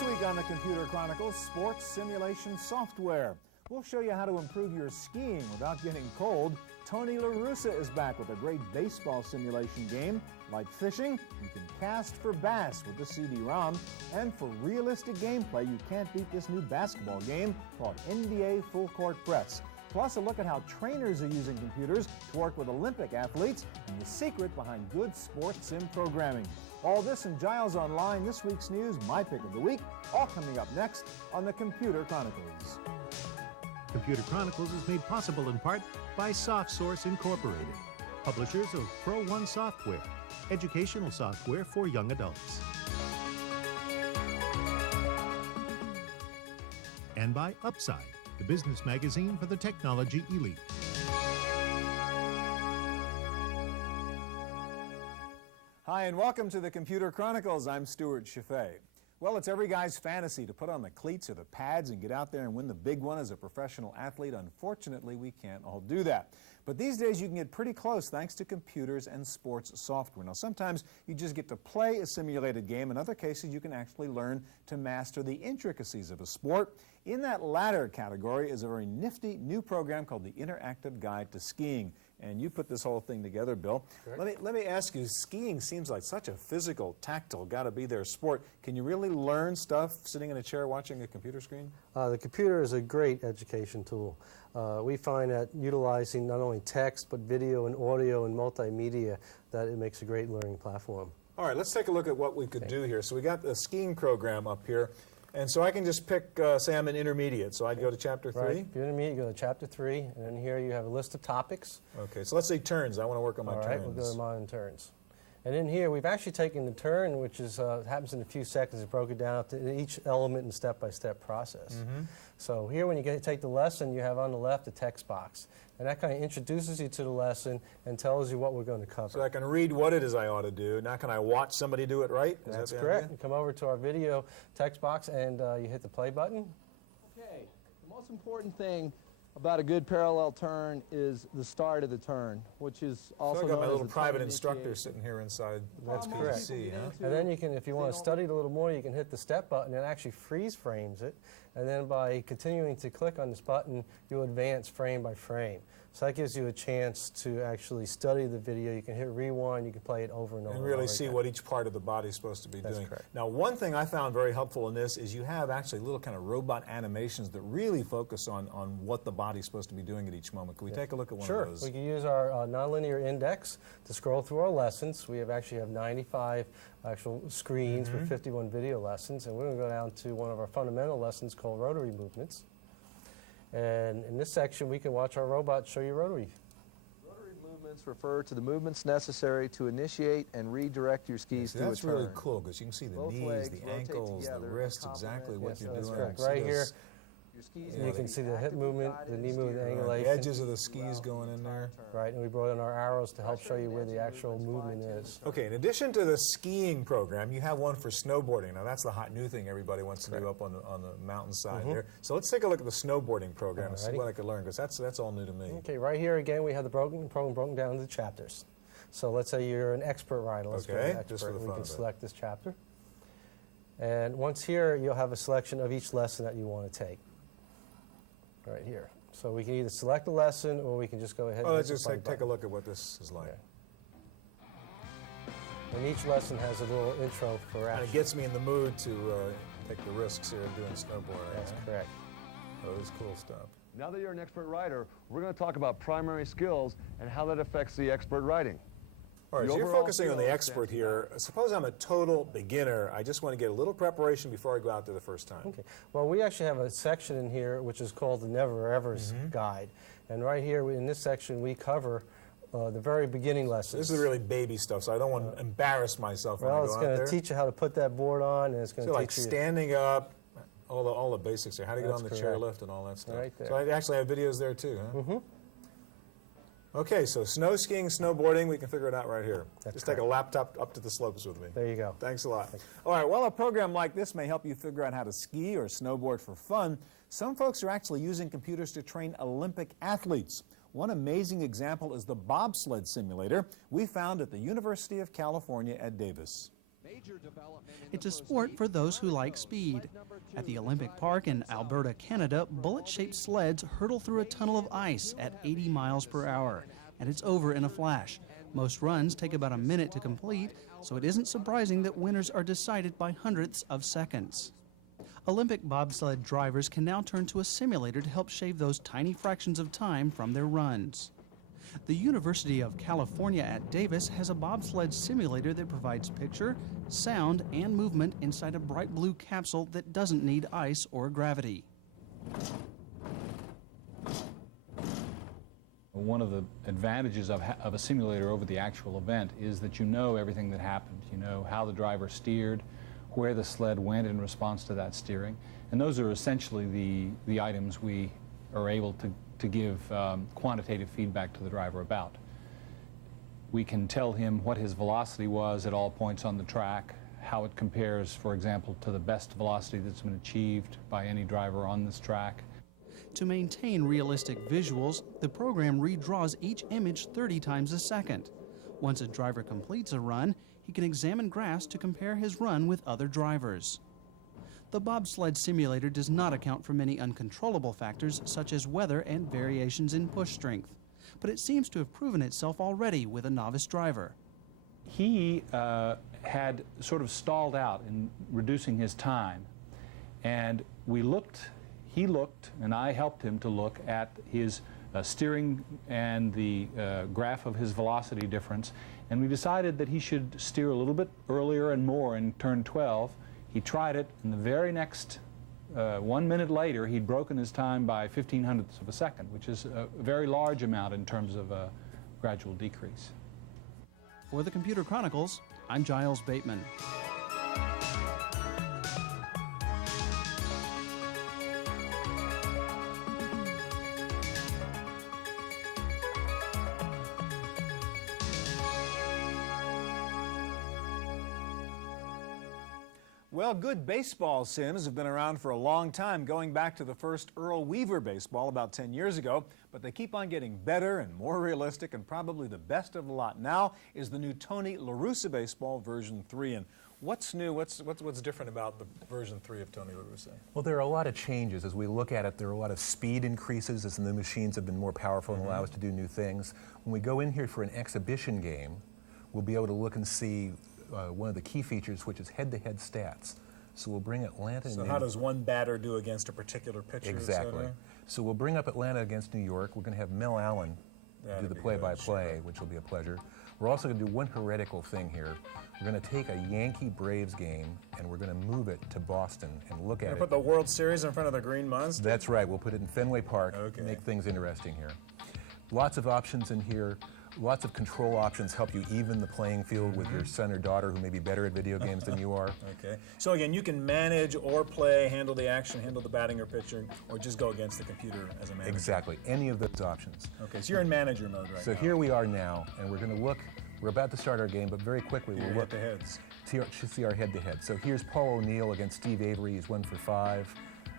This week on the Computer Chronicles, sports simulation software. We'll show you how to improve your skiing without getting cold. Tony LaRussa is back with a great baseball simulation game. Like fishing, you can cast for bass with the CD-ROM. And for realistic gameplay, you can't beat this new basketball game called NBA Full Court Press. Plus, a look at how trainers are using computers to work with Olympic athletes and the secret behind good sports sim programming. All this and Giles Online, this week's news, my pick of the week, all coming up next on the Computer Chronicles. Computer Chronicles is made possible in part by SoftSource Incorporated, publishers of Pro One software, educational software for young adults. And by Upside, the business magazine for the technology elite. Hi, and welcome to the Computer Chronicles. I'm Stewart Cheifet. Well, it's every guy's fantasy to put on the cleats or the pads and get out there and win the big one as a professional athlete. Unfortunately, we can't all do that. But these days, you can get pretty close thanks to computers and sports software. Now, sometimes you just get to play a simulated game. In other cases, you can actually learn to master the intricacies of a sport. In that latter category is a very nifty new program called the Interactive Guide to Skiing. And you put this whole thing together, Bill. Let me ask you, skiing seems like such a physical, tactile, got-to-be-there sport. Can you really learn stuff sitting in a chair watching a computer screen? The computer is a great education tool. We find that utilizing not only text, but video and audio and multimedia, that it makes a great learning platform. All right, let's take a look at what we could do here. So we got the skiing program up here. And so I can just pick, say I'm an intermediate, so I'd go to Chapter 3? Right. If you're intermediate, you go to Chapter 3, and then here you have a list of topics. Okay, so let's say turns. I want to work on my turns. All right, we'll go to mine turns. And in here, we've actually taken the turn, which is happens in a few seconds. It broke it down to each element and step-by-step process. So here, when you take the lesson, you have on the left a text box. And that kind of introduces you to the lesson and tells you what we're going to cover. So I can read what it is I ought to do. Now can I watch somebody do it right? That's correct. You come over to our video text box and you hit the play button. Okay, the most important thing about a good parallel turn is the start of the turn, which is also so I got my little as a private turn instructor initiation. sitting here inside. That's correct. Huh? And then you can, if you want to study it a little more, you can hit the step button and actually freeze frames it. And then by continuing to click on this button, you advance frame by frame. So that gives you a chance to actually study the video. You can hit rewind, you can play it over and over. And really see again. what each part of the body is supposed to be doing. That's correct. Now, one thing I found very helpful in this is you have actually little kind of robot animations that really focus on what the body's supposed to be doing at each moment. Can we take a look at one of those? Sure. We can use our nonlinear index to scroll through our lessons. We actually have 95 actual screens with 51 video lessons. And we're going to go down to one of our fundamental lessons called rotary movements. And in this section, we can watch our robot show you rotary. Rotary movements refer to the movements necessary to initiate and redirect your skis through a turn. That's really cool because you can see the Both knees, legs the rotate ankles, the together wrists, and exactly complement. what Yes, you're that's doing. correct. See Right here, those- Your skis you can see the hip actively movement, guided the and knee movement, steered the the angulation. edges of the skis going in there. Right, and we brought in our arrows to help show you where the actual movement is. Okay, in addition to the skiing program, you have one for snowboarding. Now, that's the hot new thing everybody wants to do up on the mountainside there. So let's take a look at the snowboarding program and see Alrighty. what I could learn, because that's all new to me. Okay, right here again, we have the program broken down into chapters. So let's say you're an expert rider. Let's go to Okay, expert. just for the We fun can of it. select this chapter. And once here, you'll have a selection of each lesson that you want to take. Right here. So we can either select a lesson or we can just go ahead Oh, and let's hit the just play take a button. look at what this is like. Okay. And each lesson has a little intro for And action. it gets me in the mood to take the risks here of doing snowboarding. That's eh? correct. Oh, this is cool stuff. Now that you're an expert rider, we're going to talk about primary skills and how that affects the expert riding. All right, The so you're overall focusing on the skill expert stands here. Suppose I'm a total beginner. I just want to get a little preparation before I go out there the first time. Okay. Well, we actually have a section in here which is called the Never Ever's Guide. And right here in this section, we cover the very beginning lessons. This is really baby stuff, so I don't want to embarrass myself when I Well, go it's out going there. to teach you how to put that board on, and it's going So to like teach you. standing up, all the basics here, how to get That's on the correct. chairlift and all that stuff. Right there. So I actually have videos there too, huh? Okay, so snow skiing, snowboarding, we can figure it out right here. That's Just take a laptop up to the slopes with me. There you go. Thanks a lot. All right, well, a program like this may help you figure out how to ski or snowboard for fun. Some folks are actually using computers to train Olympic athletes. One amazing example is the bobsled simulator we found at the University of California at Davis. Major It's a sport for those who like speed. At the Olympic Park in Alberta, Canada, bullet-shaped sleds hurtle through a tunnel of ice at 80 miles per hour, and it's over in a flash. Most runs take about a minute to complete, so it isn't surprising that winners are decided by hundredths of seconds. Olympic bobsled drivers can now turn to a simulator to help shave those tiny fractions of time from their runs. The University of California at Davis has a bobsled simulator that provides picture, sound, and movement inside a bright blue capsule that doesn't need ice or gravity. One of the advantages of a simulator over the actual event is that you know everything that happened. You know how the driver steered, where the sled went in response to that steering, and those are essentially the items we are able to give quantitative feedback to the driver about. We can tell him what his velocity was at all points on the track, how it compares, for example, to the best velocity that's been achieved by any driver on this track. To maintain realistic visuals, the program redraws each image 30 times a second. Once a driver completes a run, he can examine graphs to compare his run with other drivers. The bobsled simulator does not account for many uncontrollable factors such as weather and variations in push strength, but it seems to have proven itself already with a novice driver. He had sort of stalled out in reducing his time, and he looked, and I helped him to look at his steering and the graph of his velocity difference, and we decided that he should steer a little bit earlier and more in turn 12. He tried it, and the very next 1 minute later, he'd broken his time by 0.15 of a second, which is a very large amount in terms of a gradual decrease. For the Computer Chronicles, I'm Giles Bateman. Well, good baseball sims have been around for a long time, going back to the first Earl Weaver baseball about 10 years ago, but they keep on getting better and more realistic, and probably the best of the lot now is the new Tony La Russa baseball version 3. And what's new? What's different about the version 3 of Tony La Russa? Well, there are a lot of changes. As we look at it, there are a lot of speed increases as the new machines have been more powerful and allow us to do new things. When we go in here for an exhibition game, we'll be able to look and see one of the key features, which is head-to-head stats. So we'll bring Atlanta. So how does one batter do against a particular pitcher? Exactly. So we'll bring up Atlanta against New York. We're going to have Mel Allen do the play-by-play, which will be a pleasure. We're also going to do one heretical thing here. We're going to take a Yankee-Braves game, and we're going to move it to Boston and look at it. Put the World Series in front of the Green Monster? That's right. We'll put it in Fenway Park, make things interesting here. Lots of options in here. Lots of control options help you even the playing field with your son or daughter who may be better at video games than you are. Okay. So again, you can manage or play, handle the action, handle the batting or pitching, or just go against the computer as a manager. Exactly. Any of those options. Okay, so you're in manager mode right now. So here we are now, and we're going to look. We're about to start our game, but very quickly we'll look head-to-heads. See our head-to-head. So here's Paul O'Neill against Steve Avery. He's 1 for 5.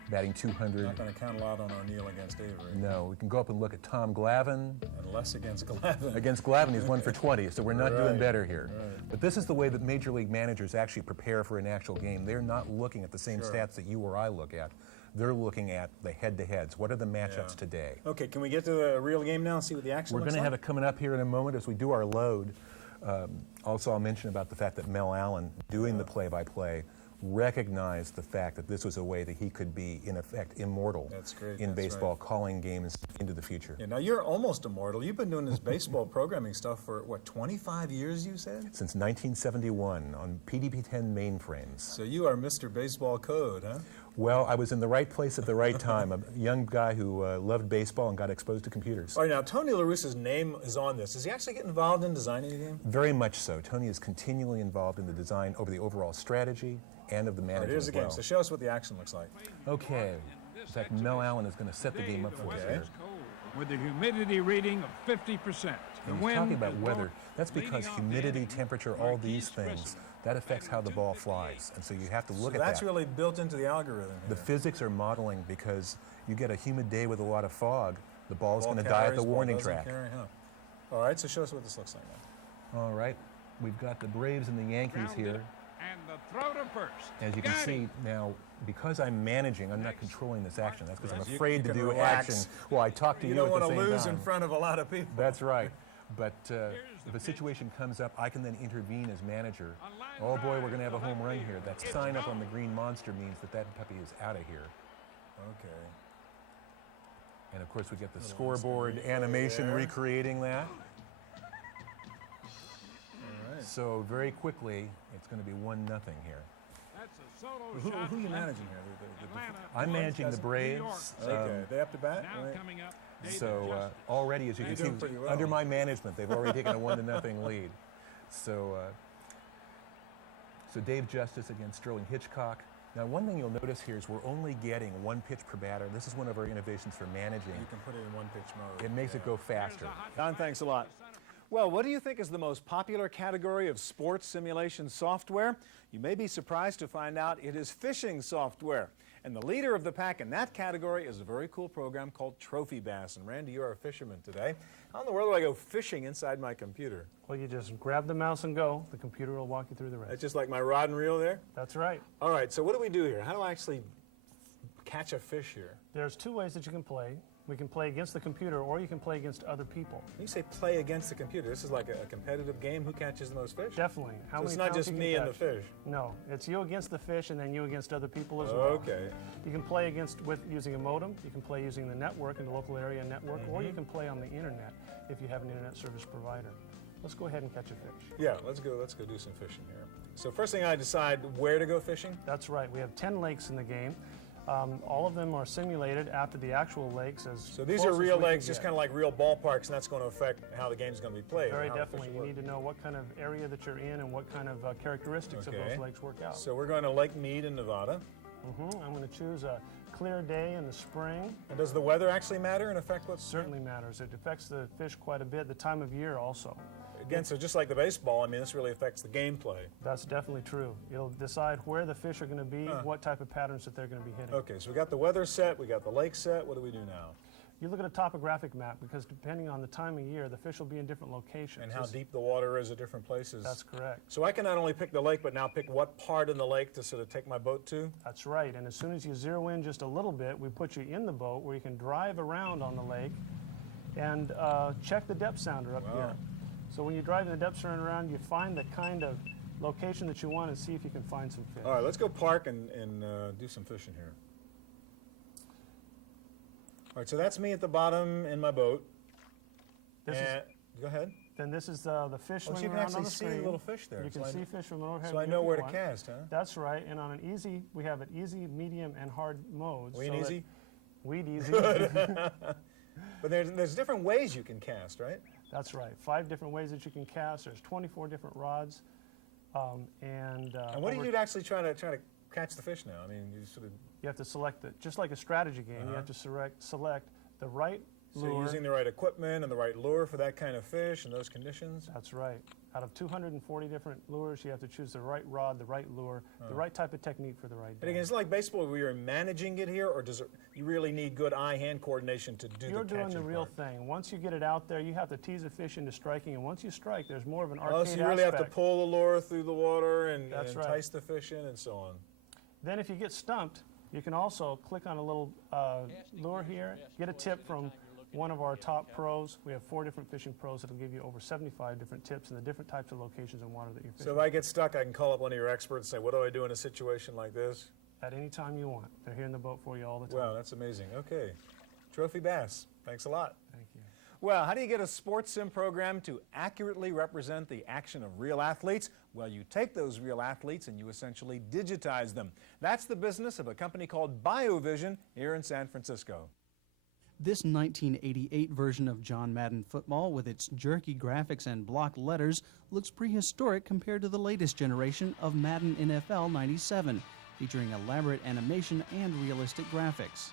Batting 200. Not going to count a lot on O'Neill against Avery. No, we can go up and look at Tom Glavine. And less against Glavine. Against Glavine, he's 1 for 20, so we're not doing better here. Right. But this is the way that Major League managers actually prepare for an actual game. They're not looking at the same stats that you or I look at. They're looking at the head-to-heads. What are the matchups today? Okay, can we get to the real game now and see what the action looks like? We're going to have it coming up here in a moment as we do our load. Also, I'll mention about the fact that Mel Allen, doing the play-by-play, recognized the fact that this was a way that he could be, in effect, immortal in baseball, calling games into the future. Yeah, now you're almost immortal. You've been doing this baseball programming stuff for, what, 25 years, you said? Since 1971 on PDP-10 mainframes. So you are Mr. Baseball Code, huh? Well, I was in the right place at the right time. I'm a young guy who loved baseball and got exposed to computers. All right, now Tony La Russa's name is on this. Does he actually get involved in designing the game? Very much so. Tony is continually involved in the design over the overall strategy and of the management. Here's the game. So show us what the action looks like. Okay. In fact, Mel Allen is going to set the game up for us here. With a humidity reading of 50%. And he's talking about weather. That's because humidity, temperature, all these things, that affects how the ball flies. And so you have to look at that. That's really built into the algorithm here. The physics are modeling because you get a humid day with a lot of fog, the ball's going to die at the warning track. All right, so show us what this looks like now. All right. We've got the Braves and the Yankees here. the throw to first. As you can Got see him. now, because I'm managing, I'm not controlling this action. That's because I'm You afraid to can do relax. action while I talk to you, You don't at want the to same lose time. in front of a lot of people. That's right. But if a situation comes up, I can then intervene as manager. Oh boy, we're going to have a home run here. That sign up on the green monster means that that puppy is out of here. Okay. And of course, we get the scoreboard animation there. recreating that. All right. So very quickly, it's going to be 1-0 here. That's a solo Who shot. are you managing here? Atlanta. I'm managing the Braves. Okay, they up to bat? Now Right. coming up. David So Justice. already, as you can They're doing see, pretty well. under my management, they've already taken a 1-0 lead. So, so Dave Justice against Sterling Hitchcock. Now, one thing you'll notice here is we're only getting 1 pitch per batter. This is one of our innovations for managing. You can put it in one pitch mode. It makes it go faster. Don, thanks a lot. Well, what do you think is the most popular category of sports simulation software? You may be surprised to find out it is fishing software. And the leader of the pack in that category is a very cool program called Trophy Bass. And Randy, you're a fisherman today. How in the world do I go fishing inside my computer? Well, you just grab the mouse and go. The computer will walk you through the rest. That's just like my rod and reel there? That's right. All right, so what do we do here? How do I actually catch a fish here? There's 2 ways that you can play. We can play against the computer, or you can play against other people. When you say play against the computer, this is like a competitive game. Who catches the most fish? Definitely. How So many it's not pounds just you can me and the catch. fish. No, it's you against the fish, and then you against other people as well. Okay. You can play against with using a modem. You can play using the network in the local area network, or you can play on the internet if you have an internet service provider. Let's go ahead and catch a fish. Yeah, let's go do some fishing here. So first thing I decide where to go fishing. That's right. We have 10 lakes in the game. All of them are simulated after the actual lakes. So these are real lakes, just kind of like real ballparks, and that's going to affect how the game's going to be played. Very how the fish definitely. You work. need to know what kind of area that you're in and what kind of characteristics of Okay. those lakes work out. So we're going to Lake Mead in Nevada. I'm going to choose a clear day in the spring. And does the weather actually matter and affect what's Certainly matters. It affects the fish quite a bit. The time of year also. Again, so just like the baseball, I mean, this really affects the gameplay. That's definitely true. It'll decide where the fish are going to be, what type of patterns that they're going to be hitting. Okay, so we got the weather set, we got the lake set. What do we do now? You look at a topographic map because depending on the time of year, the fish will be in different locations. And how deep the water is at different places. That's correct. So I can not only pick the lake, but now pick what part in the lake to sort of take my boat to? That's right. And as soon as you zero in just a little bit, we put you in the boat where you can drive around on the lake and check the depth sounder up here. So when you're driving the depth sounder around, you find the kind of location that you want and see if you can find some fish. All right, let's go park and do some fishing here. All right, so that's me at the bottom in my boat. This is- Go ahead. Then this is the fish Oh, so swimming you can around actually on the see screen. little fish there. You can see fish from overhead. So I view know if where you to want. cast, huh? That's right. And on an easy, we have it easy, medium, and hard modes. Weed so that- easy? Weed easy. But there's different ways you can cast, right? That's right. 5 different ways that you can cast. There's 24 different rods. And what do you do to actually try to catch the fish now? I mean, you sort of You have to select it, just like a strategy game. You have to select the right so you're lure. using the right equipment and the right lure for that kind of fish and those conditions. That's right. Out of 240 different lures, you have to choose the right rod, the right lure, the right type of technique for the right But day. again, it's like baseball where you're managing it here, or you really need good eye-hand coordination to do You're the doing catching the real part? thing. Once you get it out there, you have to tease a fish into striking, and once you strike, there's more of an arcade Oh, so you really have to aspect. pull the lure through the water and That's right. entice the fish in and so on. Then if you get stumped, you can also click on a little lure here, get a tip from one of our top pros. We have 4 different fishing pros that will give you over 75 different tips in the different types of locations in water that you're fishing. So if I get stuck, I can call up one of your experts and say, what do I do in a situation like this? At any time you want. They're here in the boat for you all the time. Wow, that's amazing. Okay. Trophy Bass, thanks a lot. Thank you. Well, how do you get a sports sim program to accurately represent the action of real athletes? Well, you take those real athletes and you essentially digitize them. That's the business of a company called BioVision here in San Francisco. This 1988 version of John Madden football, with its jerky graphics and block letters, looks prehistoric compared to the latest generation of Madden NFL 97, featuring elaborate animation and realistic graphics.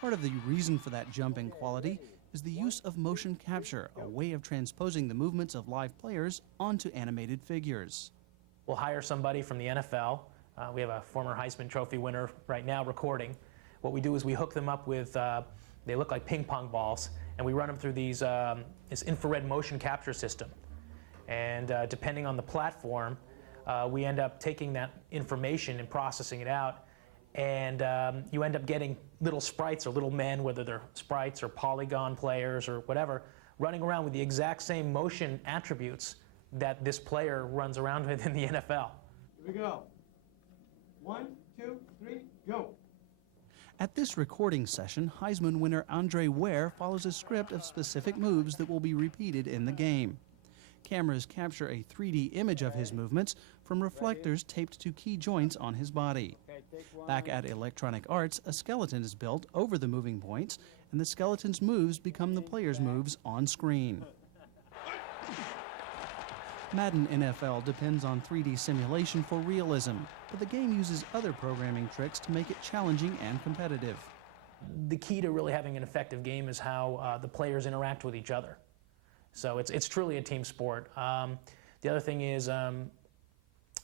Part of the reason for that jump in quality is the use of motion capture, a way of transposing the movements of live players onto animated figures. We'll hire somebody from the NFL. We have a former Heisman Trophy winner right now recording. What we do is we hook them up with, they look like ping pong balls, and we run them through this infrared motion capture system. And depending on the platform, we end up taking that information and processing it out, and you end up getting little sprites or little men, whether they're sprites or polygon players or whatever, running around with the exact same motion attributes that this player runs around with in the NFL. Here we go. 1, 2, 3, go. At this recording session, Heisman winner Andre Ware follows a script of specific moves that will be repeated in the game. Cameras capture a 3D image of his movements from reflectors taped to key joints on his body. Back at Electronic Arts, a skeleton is built over the moving points, and the skeleton's moves become the player's moves on screen. Madden NFL depends on 3D simulation for realism, but the game uses other programming tricks to make it challenging and competitive. The key to really having an effective game is how the players interact with each other. So it's truly a team sport. The other thing is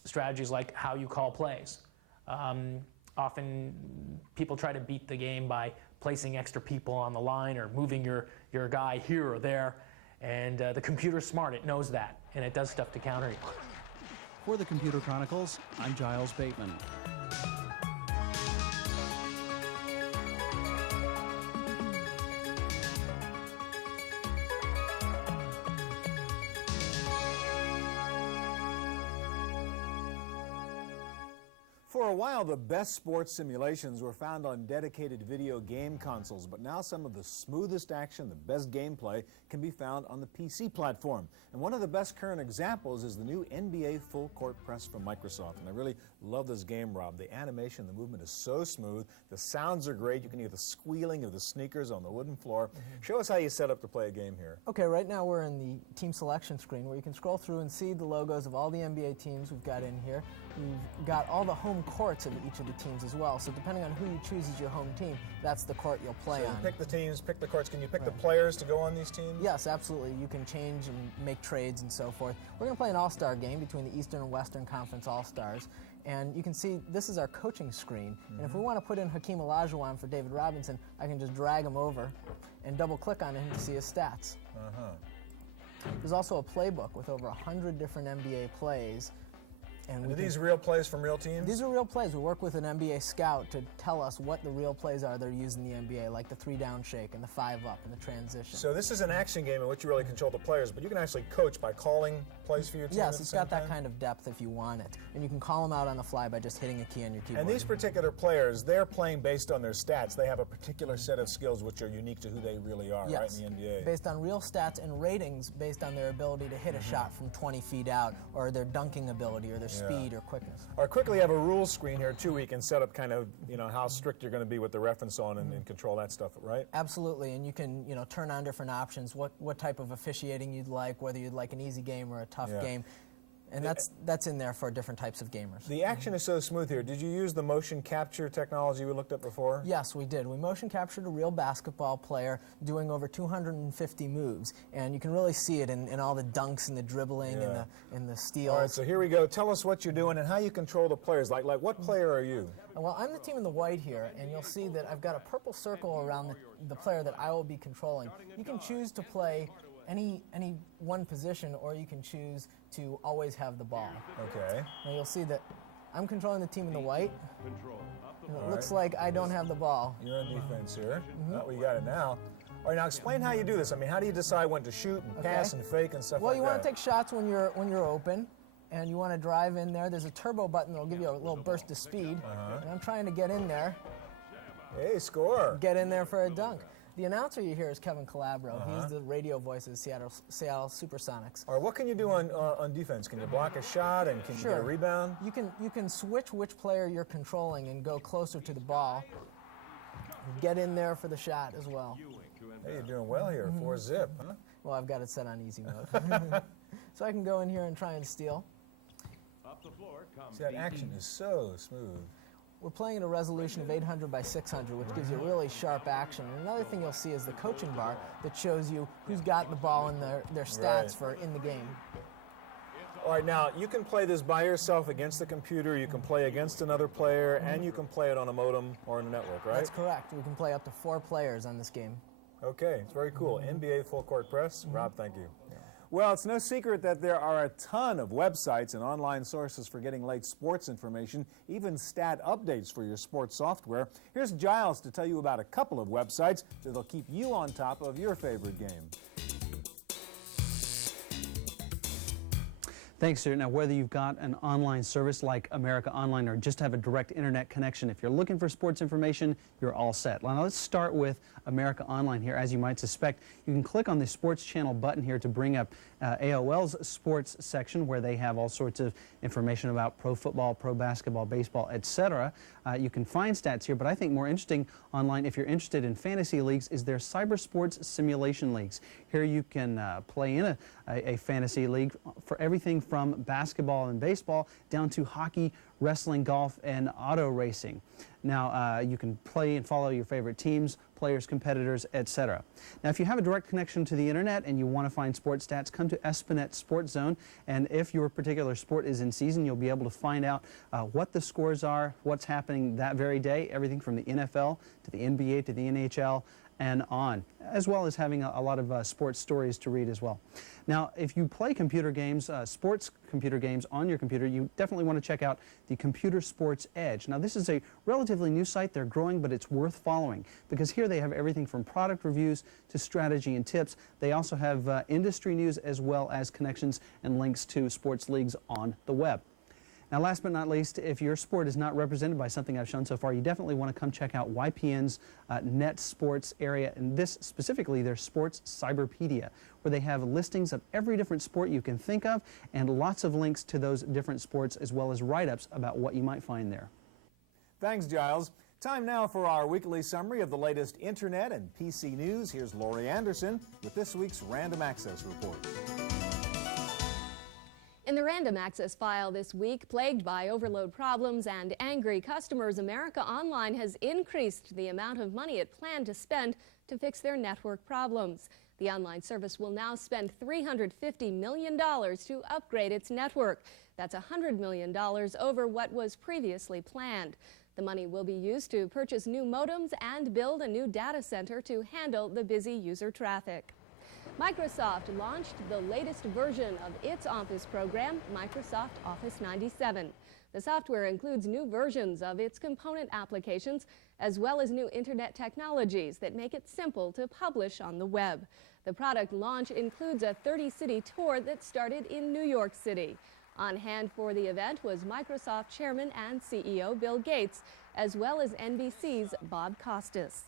strategies like how you call plays. Often people try to beat the game by placing extra people on the line or moving your guy here or there. And the computer's smart, it knows that, and it does stuff to counter you. For the Computer Chronicles, I'm Giles Bateman. For a while, the best sports simulations were found on dedicated video game consoles, but now some of the smoothest action, the best gameplay, can be found on the PC platform. And one of the best current examples is the new NBA Full Court Press from Microsoft. And I really love this game, Rob. The animation, the movement is so smooth. The sounds are great. You can hear the squealing of the sneakers on the wooden floor. Show us how you set up to play a game here. Okay, right now we're in the team selection screen where you can scroll through and see the logos of all the NBA teams we've got in here. We've got all the home courts of each of the teams as well. So depending on who you choose as your home team, that's the court you'll play on. So you pick the teams, pick the courts. Can you pick the players to go on these teams? Yes, absolutely. You can change and make trades and so forth. We're going to play an all-star game between the Eastern and Western Conference All-Stars. And you can see this is our coaching screen. And if we want to put in Hakeem Olajuwon for David Robinson, I can just drag him over and double-click on him to see his stats. There's also a playbook with over 100 different NBA plays. And are these real plays from real teams? These are real plays. We work with an NBA scout to tell us what the real plays are they're using in the NBA, like the 3-down shake and the 5-up and the transition. So this is an action game in which you really control the players, but you can actually coach by calling plays for your team. Yes, it's got that kind of depth if you want it. And you can call them out on the fly by just hitting a key on your keyboard. And these particular players, they're playing based on their stats. They have a particular set of skills which are unique to who they really are, right, in the NBA. Based on real stats and ratings based on their ability to hit a shot from 20 feet out, or their dunking ability, or their speed or quickness. Or quickly have a rules screen here too, where you can set up kind of, how strict you're going to be with the reference on and control that stuff, right? Absolutely, and you can, turn on different options, what type of officiating you'd like, whether you'd like an easy game or a tough game. And that's in there for different types of gamers. The action is so smooth here. Did you use the motion capture technology we looked at before? Yes, we did. We motion captured a real basketball player doing over 250 moves, and you can really see it in all the dunks and the dribbling and the steals. All right, so here we go. Tell us what you're doing and how you control the players. Like what player are you? Well, I'm the team in the white here, and you'll see that I've got a purple circle around the player that I will be controlling. You can choose to play any one position, or you can choose to always have the ball. Okay. Now you'll see that I'm controlling the team in the white. And it looks like I don't have the ball. You're on defense here. Oh, we got it now. All right, now explain how you do this. I mean, how do you decide when to shoot and pass and fake and stuff like that? Well, you want to take shots when you're open, and you want to drive in there. There's a turbo button that'll give you a little burst of speed. And I'm trying to get in there. Hey, score. Get in there for a dunk. The announcer you hear is Kevin Calabro. He's the radio voice of the Seattle Supersonics. All right, what can you do on defense? Can you block a shot and can you get a rebound? You can switch which player you're controlling and go closer to the ball. Get in there for the shot as well. Hey, you're doing well here. 4-zip, huh? Well, I've got it set on easy mode. So I can go in here and try and steal. See, that action is so smooth. We're playing at a resolution of 800 by 600, which gives you really sharp action. And another thing you'll see is the coaching bar that shows you who's got the ball and their stats for in the game. All right, now, you can play this by yourself against the computer, you can play against another player, and you can play it on a modem or on a network, right? That's correct. We can play up to 4 players on this game. Okay, it's very cool. NBA Full Court Press. Rob, thank you. Well, it's no secret that there are a ton of websites and online sources for getting late sports information, even stat updates for your sports software. Here's Giles to tell you about a couple of websites that'll keep you on top of your favorite game. Thanks, Stuart. Now, whether you've got an online service like America Online or just have a direct internet connection, if you're looking for sports information, you're all set. Now, let's start with America Online here. As you might suspect, you can click on the Sports Channel button here to bring up AOL's sports section, where they have all sorts of information about pro football, pro basketball, baseball, etc. You can find stats here, but I think more interesting online, if you're interested in fantasy leagues, is their cyber sports simulation leagues. Here you can play in a fantasy league for everything from basketball and baseball down to hockey, wrestling, golf, and auto racing. Now, you can play and follow your favorite teams, players, competitors, etc. Now, if you have a direct connection to the internet and you want to find sports stats, come to Espinet Sports Zone, and if your particular sport is in season, you'll be able to find out what the scores are, what's happening that very day, everything from the NFL to the NBA to the NHL and on, as well as having a lot of sports stories to read as well. Now, if you play computer games, sports computer games on your computer, you definitely want to check out the Computer Sports Edge. Now, this is a relatively new site. They're growing, but it's worth following because here they have everything from product reviews to strategy and tips. They also have industry news as well as connections and links to sports leagues on the web. Now, last but not least, if your sport is not represented by something I've shown so far, you definitely want to come check out YPN's Net Sports area, and this specifically their Sports Cyberpedia, where they have listings of every different sport you can think of and lots of links to those different sports as well as write-ups about what you might find there. Thanks, Giles. Time now for our weekly summary of the latest Internet and PC news. Here's Lori Anderson with this week's Random Access Report. In the Random Access file this week, plagued by overload problems and angry customers, America Online has increased the amount of money it planned to spend to fix their network problems. The online service will now spend $350 million to upgrade its network. That's $100 million over what was previously planned. The money will be used to purchase new modems and build a new data center to handle the busy user traffic. Microsoft launched the latest version of its Office program, Microsoft Office 97. The software includes new versions of its component applications, as well as new internet technologies that make it simple to publish on the web. The product launch includes a 30-city tour that started in New York City. On hand for the event was Microsoft Chairman and CEO Bill Gates, as well as NBC's Bob Costas.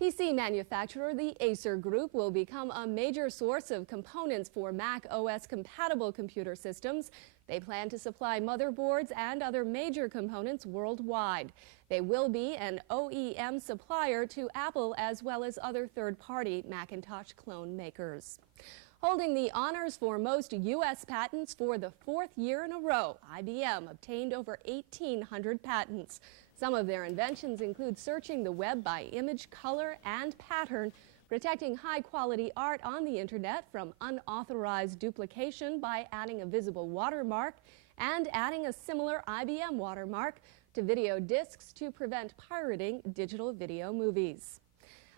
PC manufacturer the Acer Group will become a major source of components for Mac OS-compatible computer systems. They plan to supply motherboards and other major components worldwide. They will be an OEM supplier to Apple as well as other third-party Macintosh clone makers. Holding the honors for most U.S. patents for the fourth year in a row, IBM obtained over 1,800 patents. Some of their inventions include searching the web by image, color, and pattern, protecting high-quality art on the internet from unauthorized duplication by adding a visible watermark, and adding a similar IBM watermark to video discs to prevent pirating digital video movies.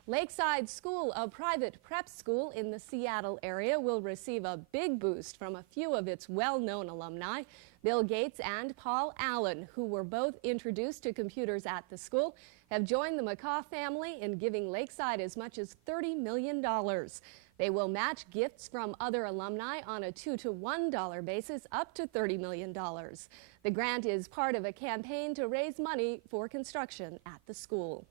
Lakeside School, a private prep school in the Seattle area, will receive a big boost from a few of its well-known alumni. Bill Gates and Paul Allen, who were both introduced to computers at the school, have joined the McCaw family in giving Lakeside as much as $30 million. They will match gifts from other alumni on a $2-to-$1 basis up to $30 million. The grant is part of a campaign to raise money for construction at the school.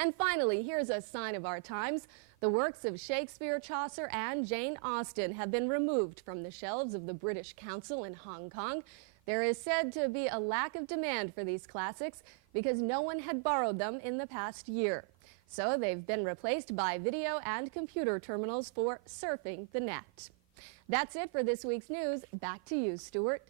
And finally, here's a sign of our times. The works of Shakespeare, Chaucer, and Jane Austen have been removed from the shelves of the British Council in Hong Kong. There is said to be a lack of demand for these classics because no one had borrowed them in the past year. So they've been replaced by video and computer terminals for surfing the net. That's it for this week's news. Back to you, Stuart.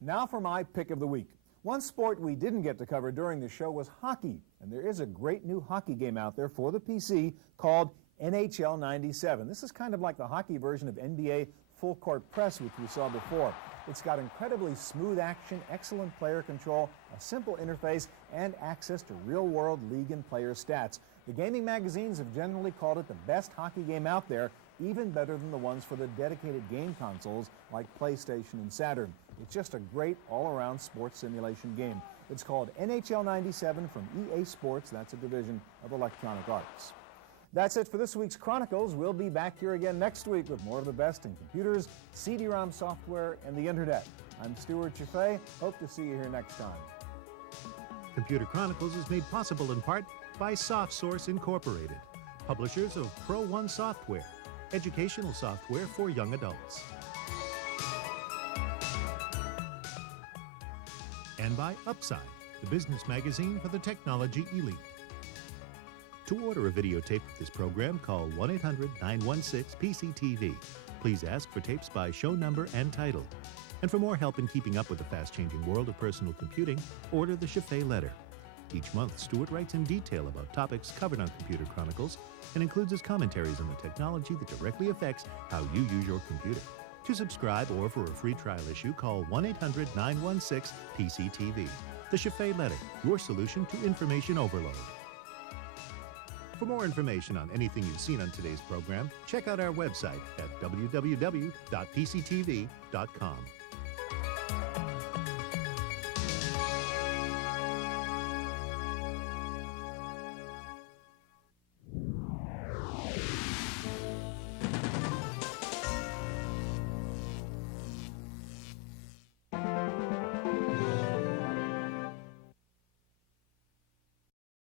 Now for my pick of the week. One sport we didn't get to cover during the show was hockey, and there is a great new hockey game out there for the PC called NHL 97. This is kind of like the hockey version of NBA Full Court Press, which we saw before. It's got incredibly smooth action, excellent player control, a simple interface, and access to real-world league and player stats. The gaming magazines have generally called it the best hockey game out there, even better than the ones for the dedicated game consoles like PlayStation and Saturn. It's just a great all-around sports simulation game. It's called NHL 97 from EA Sports. That's a division of Electronic Arts. That's it for this week's Chronicles. We'll be back here again next week with more of the best in computers, CD-ROM software, and the Internet. I'm Stewart Cheifet. Hope to see you here next time. Computer Chronicles is made possible in part by SoftSource Incorporated, publishers of Pro One software, educational software for young adults. And by Upside, the business magazine for the technology elite. To order a videotape of this program, call 1-800-916-PCTV. Please ask for tapes by show number and title. And for more help in keeping up with the fast-changing world of personal computing, order the Cheifet letter. Each month, Stewart writes in detail about topics covered on Computer Chronicles and includes his commentaries on the technology that directly affects how you use your computer. To subscribe or for a free trial issue, call 1-800-916-PCTV. The Cheifet letter, your solution to information overload. For more information on anything you've seen on today's program, check out our website at www.pctv.com.